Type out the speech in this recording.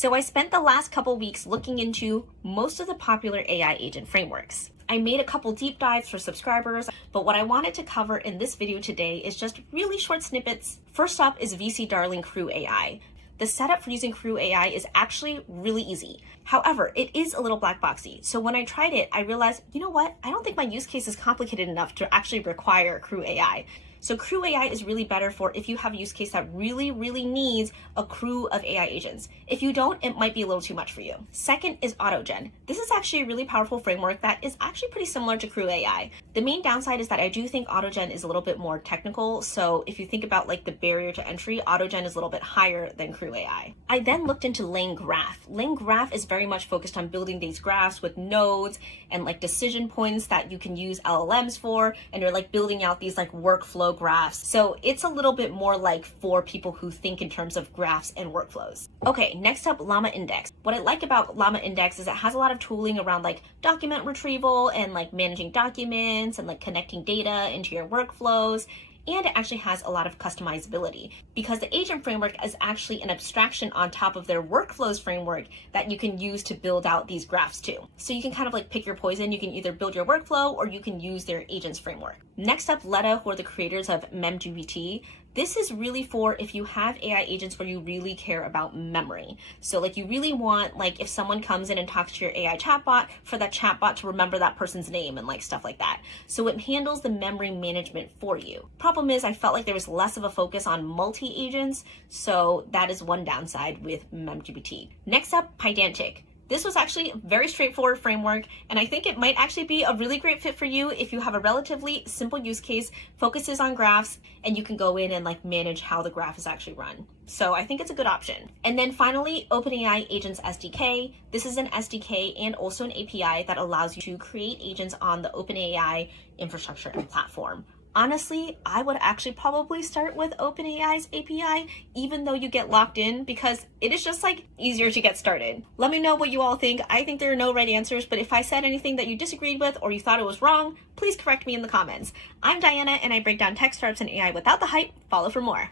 So I spent the last couple weeks looking into most of the popular AI agent frameworks. I made a couple deep dives for subscribers, but what I wanted to cover in this video today is just really short snippets. First up is VC darling CrewAI. The setup for using CrewAI is actually really easy. However, it is a little black boxy. So when I tried it, I realized, you know what? I don't think my use case is complicated enough to actually require CrewAI. So CrewAI is really better for if you have a use case that really needs a crew of AI agents. If you don't, it might be a little too much for you. Second is AutoGen. This is actually a really powerful framework that is actually pretty similar to CrewAI. The main downside is that I do think AutoGen is a little bit more technical. So if you think about like the barrier to entry, AutoGen is a little bit higher than CrewAI. I then looked into LangGraph. LangGraph is very much focused on building these graphs with nodes and like decision points that you can use LLMs for, and you're like building out these like workflow graphs. So it's a little bit more like for people who think in terms of graphs and workflows. Okay, next up, Llama Index. What I like about Llama Index is it has a lot of tooling around like document retrieval and like managing documents and like connecting data into your workflows. And it actually has a lot of customizability because the agent framework is actually an abstraction on top of their workflows framework that you can use to build out these graphs too. So you can kind of like pick your poison. You can either build your workflow or you can use their agents framework. Next up, Letta, who are the creators of MEMGBT. This is really for if you have AI agents where you really care about memory. So like you really want, like if someone comes in and talks to your AI chatbot, for that chatbot to remember that person's name and like stuff like that. So it handles the memory management for you. Problem is, I felt like there was less of a focus on multi-agents. So that is one downside with MEMGBT. Next up, Pydantic. This was actually a very straightforward framework, and I think it might actually be a really great fit for you if you have a relatively simple use case, focuses on graphs, and you can go in and like manage how the graph is actually run. So I think it's a good option. And then finally, OpenAI Agents SDK. This is an SDK and also an API that allows you to create agents on the OpenAI infrastructure and platform. Honestly, I would actually probably start with OpenAI's API, even though you get locked in, because it is just like easier to get started. Let me know what you all think. I think there are no right answers, but if I said anything that you disagreed with or you thought it was wrong, please correct me in the comments. I'm Diana, and I break down tech startups and AI without the hype. Follow for more.